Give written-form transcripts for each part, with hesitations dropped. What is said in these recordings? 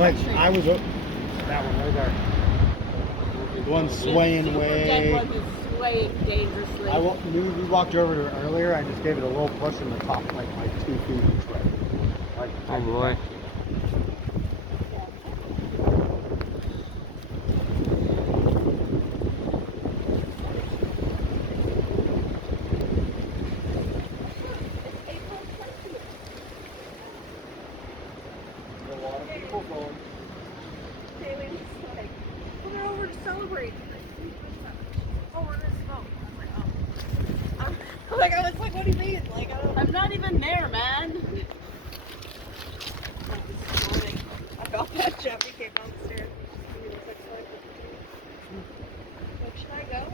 Like I was that one right there. The one swaying way. Dead one is swaying dangerously. We walked over to it earlier. I just gave it a little push in the top, like 2 feet each way. Like, oh boy. A lot of people going. Haley's like, we're over to celebrate. Oh, we're gonna smoke. I was like, what do you mean? Like, I'm not even there, man. This morning, I felt that Jeffy came downstairs. Like, should I go?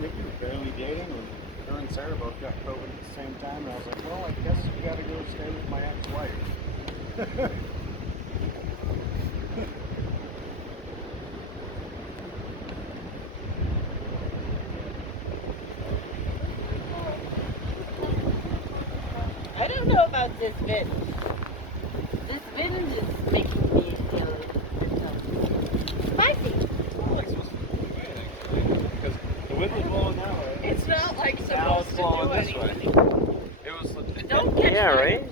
Nikki was barely dating when her and Sarah both got COVID at the same time, and I was like, well, I guess we gotta go stay with my ex-wife. I don't know about this wind. This wind is making me feel spicy. Because the wind was blowing that way. It's not like Now supposed it's to blowing do this way. anything. It was. Don't catch Yeah, fire. right?